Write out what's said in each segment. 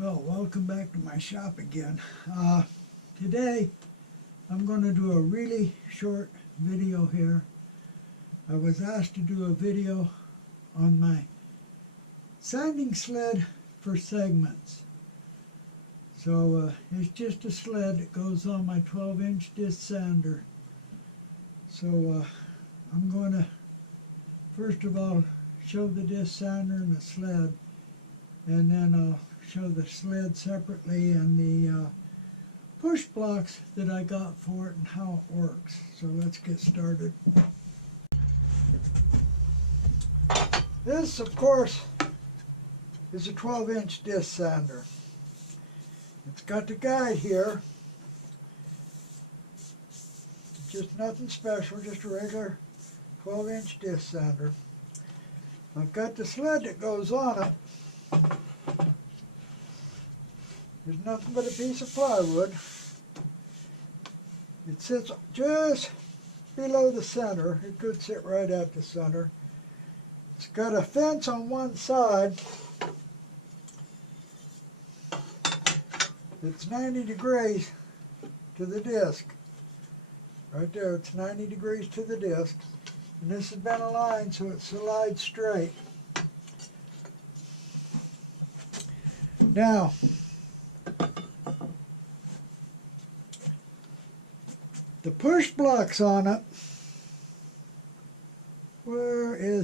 Well, welcome back to my shop again. Today I'm going to do a really short video here. I was asked to do a video on my sanding sled for segments. So it's just a sled that goes on my 12-inch disc sander. So I'm going to first of all show the disc sander and the sled, and then I'll show the sled separately and the push blocks that I got for it and how it works. So let's get started. This, of course, is a 12-inch disc sander. It's got the guide here. Just nothing special, just a regular 12-inch disc sander. I've got the sled that goes on it. There's nothing but a piece of plywood. It sits just below the center. It could sit right at the center. It's got a fence on one side. It's 90 degrees to the disc. Right there, it's 90 degrees to the disc. And this has been aligned so it slides straight. Now, the push blocks on it,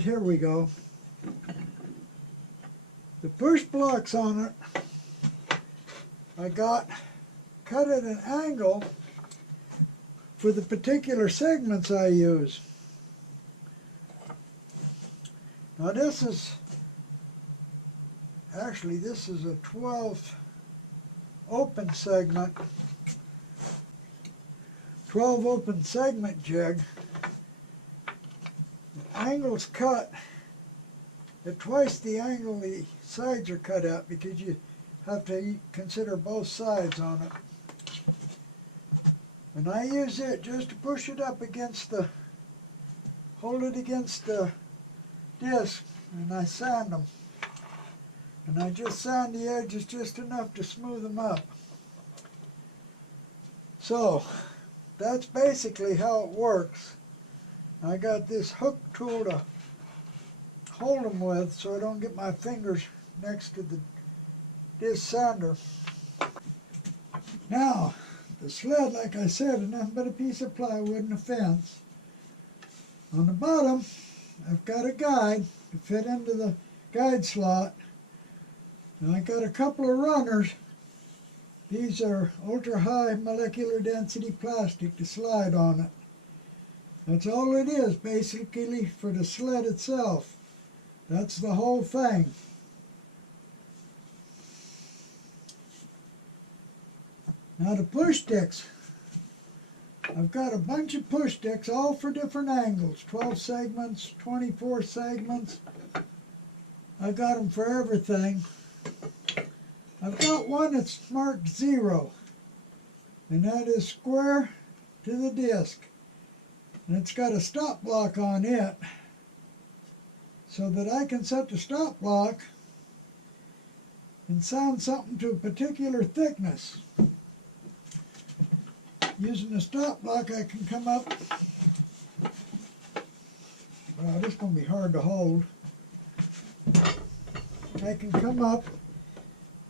here we go. The push blocks on it, I got cut at an angle for the particular segments I use. Now this is a 12 open segment. 12 open segment jig. The angle's cut at twice the angle the sides are cut at because you have to consider both sides on it. And I use it just to push it up against hold it against the disc, and I sand them. And I just sand the edges just enough to smooth them up. So, that's basically how it works. I got this hook tool to hold them with so I don't get my fingers next to the disc sander. Now, the sled, like I said, is nothing but a piece of plywood and a fence. On the bottom, I've got a guide to fit into the guide slot. And I got a couple of runners. These are ultra-high molecular density plastic to slide on it. That's all it is, basically, for the sled itself. That's the whole thing. Now the push sticks. I've got a bunch of push sticks, all for different angles. 12 segments, 24 segments. I got them for everything. I've got one that's marked 0, and that is square to the disc. And it's got a stop block on it, so that I can set the stop block and sound something to a particular thickness. Using the stop block, I can come up. Wow, this is going to be hard to hold. I can come up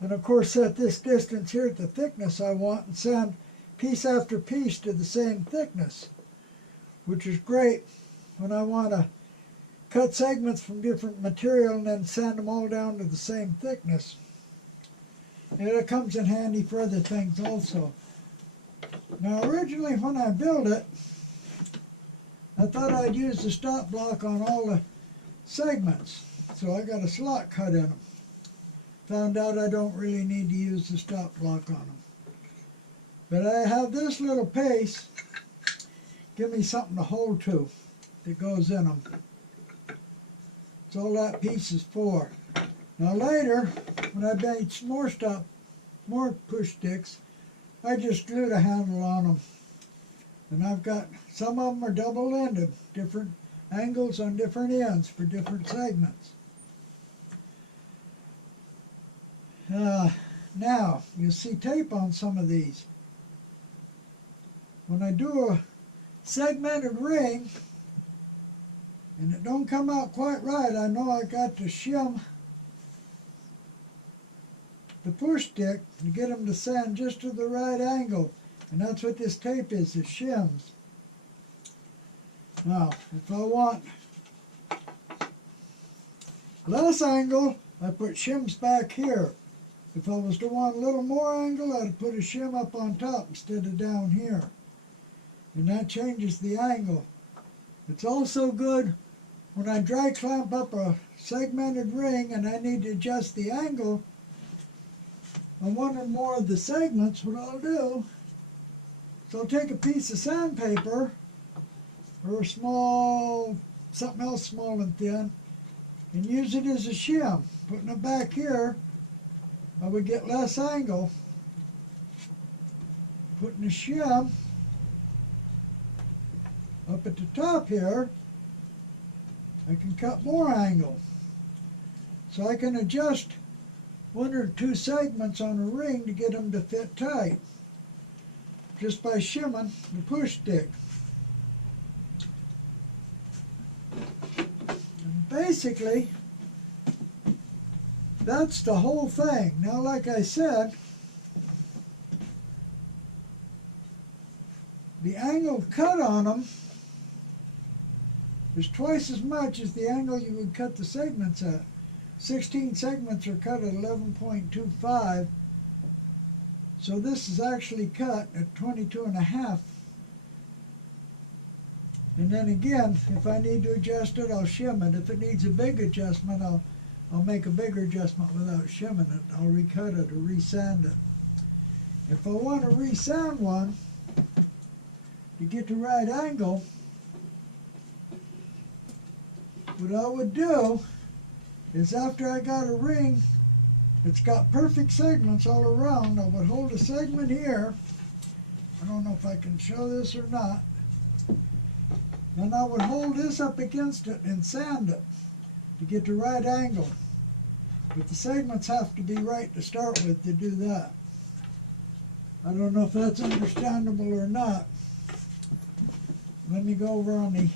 and of course set this distance here at the thickness I want and sand piece after piece to the same thickness, which is great when I want to cut segments from different material and then sand them all down to the same thickness. And it comes in handy for other things also. Now originally when I built it, I thought I'd use the stop block on all the segments, so I got a slot cut in them. Found out I don't really need to use the stop block on them. But I have this little piece, give me something to hold to that goes in them. That's all that piece is for. Now later, when I made more push sticks, I just glued a handle on them. And I've got, some of them are double-ended, different angles on different ends for different segments. Now, you'll see tape on some of these. When I do a segmented ring and it don't come out quite right, I know I got to shim the push stick to get them to sand just to the right angle. And that's what this tape is, it shims. Now, if I want less angle, I put shims back here. If I was to want a little more angle, I'd put a shim up on top instead of down here. And that changes the angle. It's also good when I dry clamp up a segmented ring and I need to adjust the angle on one or more of the segments. What I'll do is I'll take a piece of sandpaper or a small, something else small and thin, and use it as a shim. Putting it back here, I would get less angle. Putting a shim up at the top here, I can cut more angle. So I can adjust one or two segments on a ring to get them to fit tight, just by shimming the push stick. And basically, that's the whole thing. Now, like I said, the angle cut on them is twice as much as the angle you would cut the segments at. 16 segments are cut at 11.25, so this is actually cut at 22.5. And then again, if I need to adjust it, I'll shim it. If it needs a big adjustment, I'll make a bigger adjustment without shimming it. I'll recut it or resand it. If I want to resand one to get the right angle, what I would do is after I got a ring that's got perfect segments all around, I would hold a segment here. I don't know if I can show this or not. Then I would hold this up against it and sand it to get the right angle. But the segments have to be right to start with to do that. I don't know if that's understandable or not. Let me go over on the,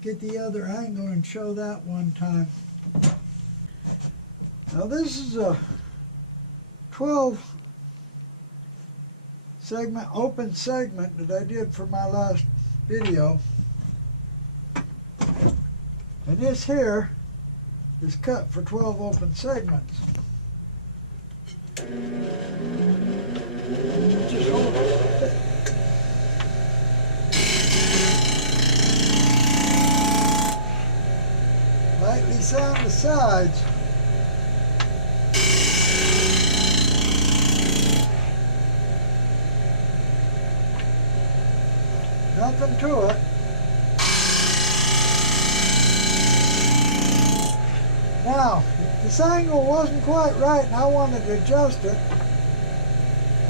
get the other angle and show that one time. Now this is a 12 segment, open segment that I did for my last video. And this here is cut for 12 open segments. Just hold it. Lightly sand the sides. Nothing to it. Now, if this angle wasn't quite right and I wanted to adjust it,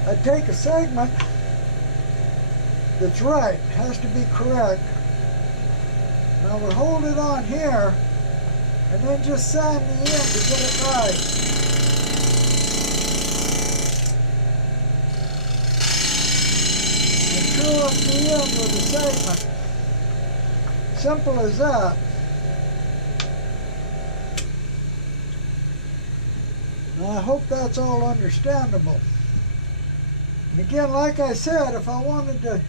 I'd take a segment that's right, has to be correct, and I would hold it on here and then just sand the end to get it right. And screw up the end with a segment. Simple as that. Now, I hope that's all understandable. And again, like I said, if I wanted to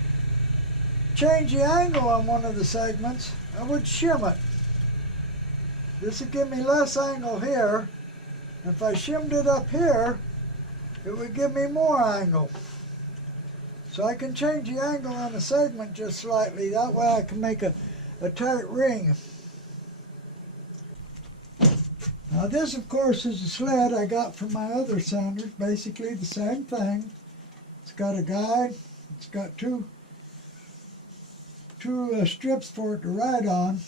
change the angle on one of the segments, I would shim it. This would give me less angle here. If I shimmed it up here, it would give me more angle. So I can change the angle on a segment just slightly. That way I can make a tight ring. Now this, of course, is a sled I got from my other sanders. Basically the same thing. It's got a guide. It's got two strips for it to ride on.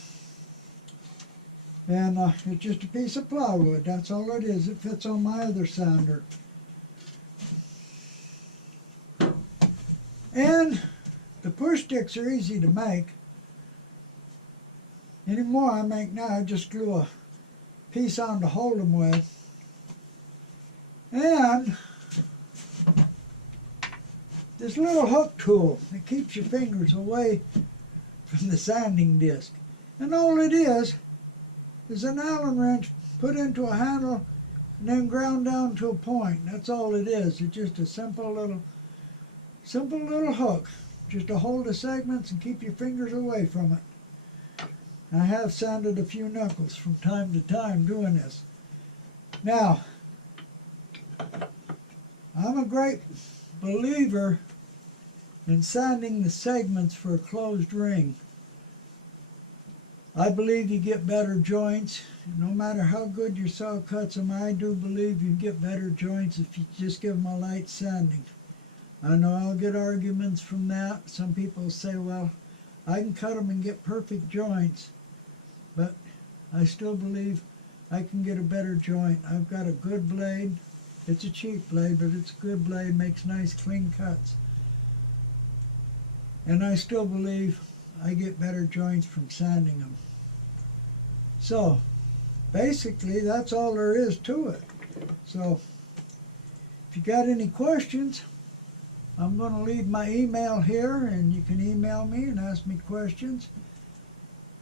And it's just a piece of plywood. That's all it is. It fits on my other sander. And the push sticks are easy to make. Any more I make now, I just glue a piece on to hold them with. And this little hook tool that keeps your fingers away from the sanding disc. And all it is an Allen wrench put into a handle and then ground down to a point. That's all it is. It's just a simple little hook, just to hold the segments and keep your fingers away from it. I have sanded a few knuckles from time to time doing this. Now, I'm a great believer in sanding the segments for a closed ring. I believe you get better joints. No matter how good your saw cuts them, I do believe you get better joints if you just give them a light sanding. I know I'll get arguments from that. Some people say, well, I can cut them and get perfect joints, but I still believe I can get a better joint. I've got a good blade. It's a cheap blade, but it's a good blade, makes nice clean cuts. And I still believe I get better joints from sanding them. So, basically, that's all there is to it. So, if you got any questions, I'm going to leave my email here, and you can email me and ask me questions.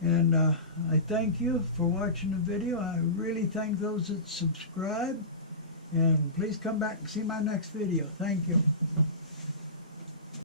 And I thank you for watching the video. I really thank those that subscribe. And please come back and see my next video. Thank you.